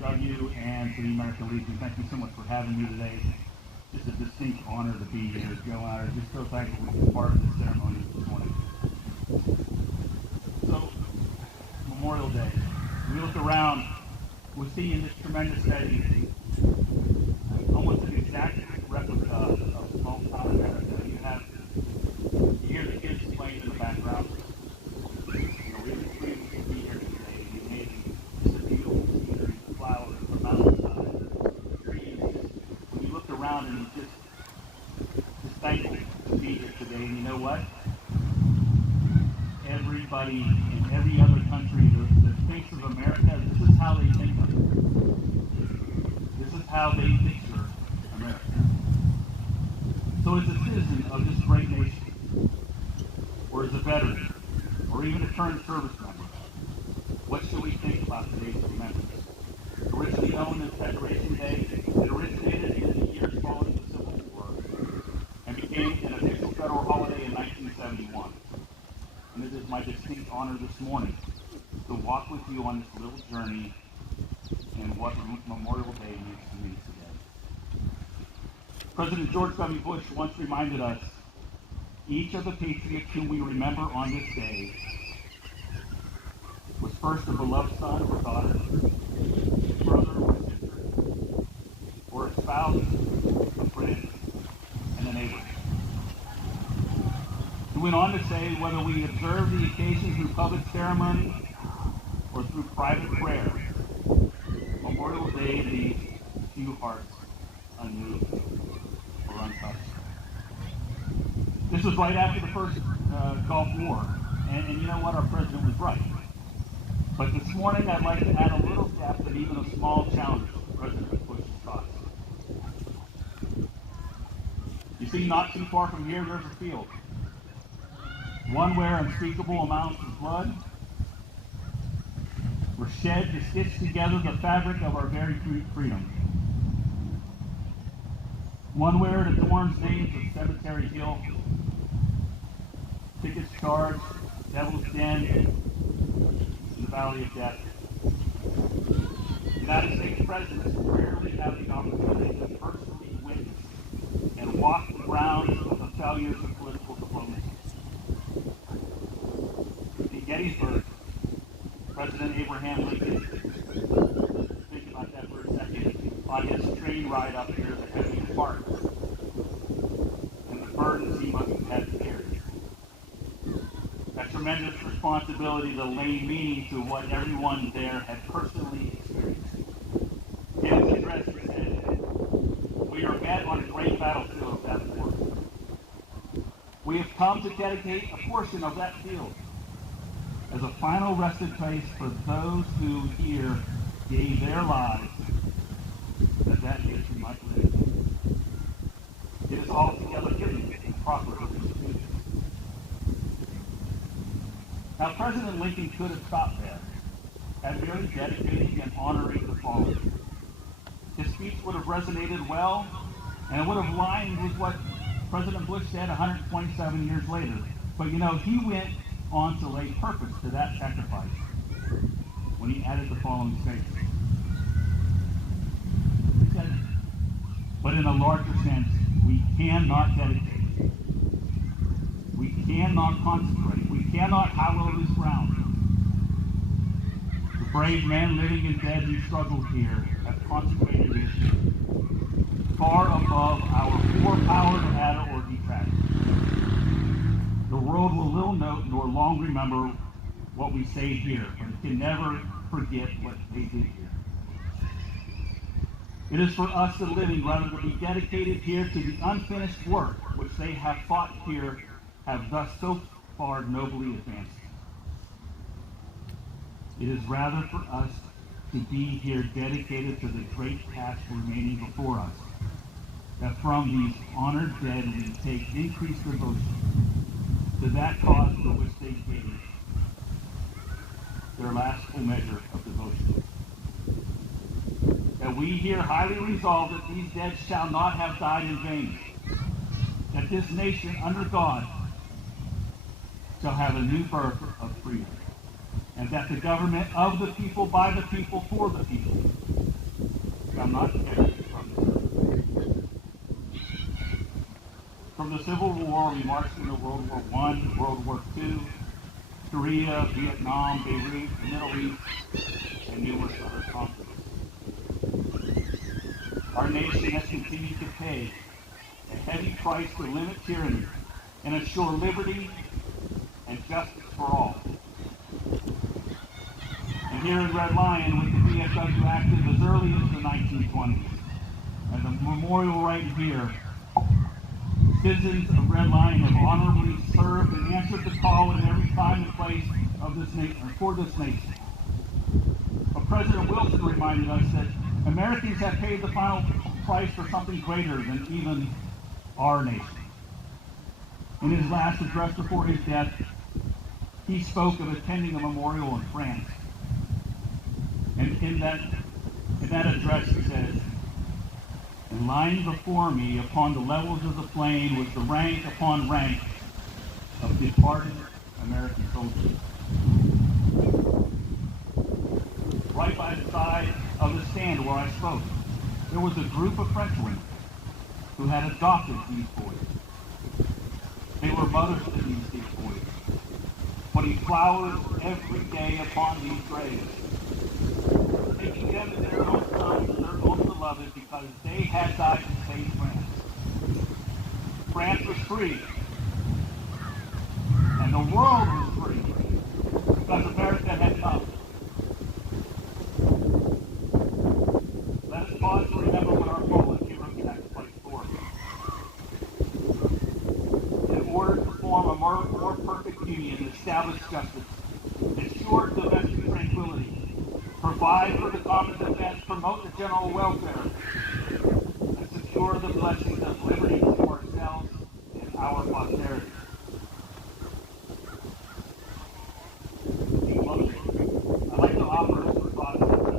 DFW and to the American Legion. Thank you so much for having me today. Just a distinct honor to be here, Joe, and I are just so thankful to be part of this ceremony this morning. So, Memorial Day. We look around, we see in this tremendous setting almost an exact replica of small town America. You hear the kids playing in the background. We're extremely to be here today. The amazing, just a beautiful scenery, the flowers, the mountainside, the trees. When you look around and you just thankful to be here today. And you know what? Everybody in every other country that thinks of America, this is how they think of it. This is how they picture America. So as a citizen of this great nation, or as a veteran, or even a current service member, what should we think about today's remembrance? Originally known as Decoration Day, it originated in the years following the Civil War and became an official federal holiday in 1971. And it is my distinct honor this morning to walk with you on this little journey in what Memorial Day means to me today. President George W. Bush once reminded us, each of the patriots whom we remember on this day was first a beloved son or daughter, brother or sister, or a spouse, a friend, and a neighbor. He went on to say, whether we observe the occasion through public ceremony or through private prayer, Memorial Day leaves few hearts unmoved or untouched. This was right after the first Gulf War, and you know what? Our president was right. But this morning, I'd like to add a little depth and even a small challenge to President Bush's thoughts. You see, not too far from here, there's a field. One where unspeakable amounts of blood were shed to stitch together the fabric of our very freedom. One where it adorns names of Cemetery Hill, Pickett's Charge, Devil's Den, and the Valley of Death. United States presidents rarely have the opportunity to personally witness and walk the grounds of the failures of political diplomacy. In Gettysburg, President Abraham Lincoln, think about that for a second, on his train ride up here, the heavy heart and the burdens he must have had to carry. That tremendous responsibility to lay meaning to what everyone there had personally experienced. In his address, he said, "We are met on a great battlefield at war. We have come to dedicate a portion of that field as a final resting place for those who here gave their lives that nation might live. It is altogether given and proper for this community." Now, President Lincoln could have stopped there at merely dedicating and honoring the fallen. His speech would have resonated well, and it would have lined with what President Bush said 127 years later. But you know, he went on to lay purpose to that sacrifice when he added the following statement. He said, "But in a larger sense, we cannot dedicate. We cannot consecrate. We cannot hallow this ground. The brave men, living and dead, who struggled here have consecrated it far above our power to add or detract. The world will little note nor long remember what we say here, but it can never forget what they did here. It is for us, the living, rather to be dedicated here to the unfinished work which they have fought here, have thus so far nobly advanced. It is rather for us to be here dedicated to the great task remaining before us, that from these honored dead we take increased devotion to that cause for which they gave their last full measure of devotion. That we here highly resolve that these dead shall not have died in vain, that this nation under God shall have a new birth of freedom, and that the government of the people, by the people, for the people, shall not perish from this earth. From the Civil War, we marched into World War I, World War II, Korea, Vietnam, Beirut, the Middle East, and numerous other conflicts. Our nation has continued to pay a heavy price to limit tyranny and assure liberty and justice for all. And here in Red Lion, with the VFW active as early as the 1920s, and the memorial right here, citizens of Red Lion have honorably served and answered the call in every time and place of this nation, or for this nation. But President Wilson reminded us that Americans have paid the final price for something greater than even our nation. In his last address before his death, he spoke of attending a memorial in France. And in that address he says, "And lying before me upon the levels of the plain was the rank upon rank of departed American soldiers." Right by the side of the stand where I spoke, there was a group of French women who had adopted these boys. They were mothers to these boys, putting flowers every day upon these graves, taking them to their own sons, their own beloved, because they had died to save France. France was free, and the world was free, because America had come. Let us pause to remember what our fallen heroes sacrificed for. In order to form a more perfect union, establish justice, ensure domestic tranquility, provide for the common defense, promote the general welfare, and secure the blessings of liberty to ourselves and our posterity. In closing, I'd like to offer some thoughts on this.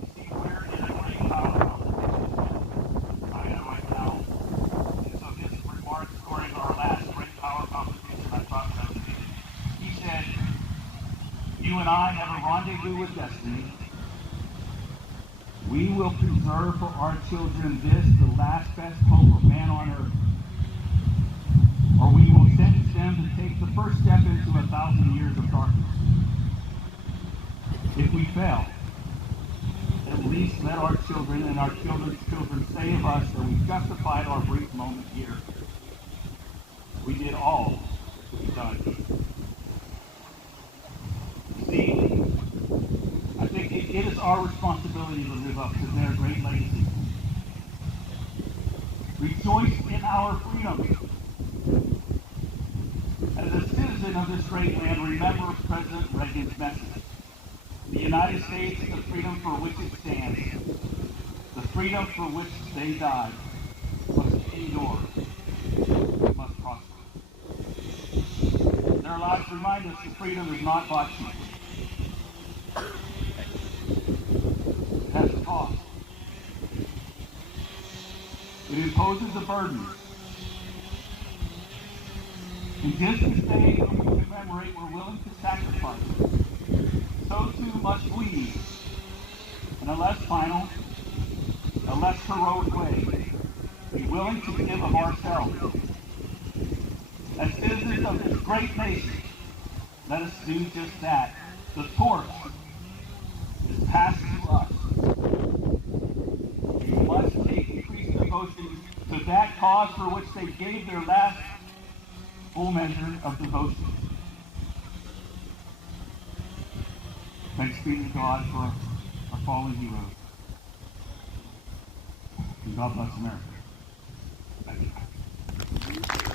You see, we're in a great power competition. I am right now. And so his remarks during our last great power competition, I thought resonated. He said, "You and I have a rendezvous with destiny. We will preserve for our children this, the last best hope of man on earth. Or we will sentence them to take the first step into 1,000 years of darkness. If we fail, at least let our children and our children's children say of us that we justified our brief moment here. We did all that could be done." See, I think it is our responsibility to live up to their great legacy. Rejoice in our freedom. As a citizen of this great land, remember President Reagan's message. The United States is the freedom for which it stands. The freedom for which they died must endure, must prosper. Their lives remind us that freedom is not bought cheaply. It has a cost. It imposes a burden. In just this day when we commemorate we're willing to sacrifice, so too must we, in a less final, a less heroic way, be willing to give of ourselves. As citizens of this great nation, let us do just that. The torch is passed to us. We must take increased devotion to that cause for which they gave their last full measure of devotion. Thanks be to God for our fallen heroes. And God bless America. Thank you.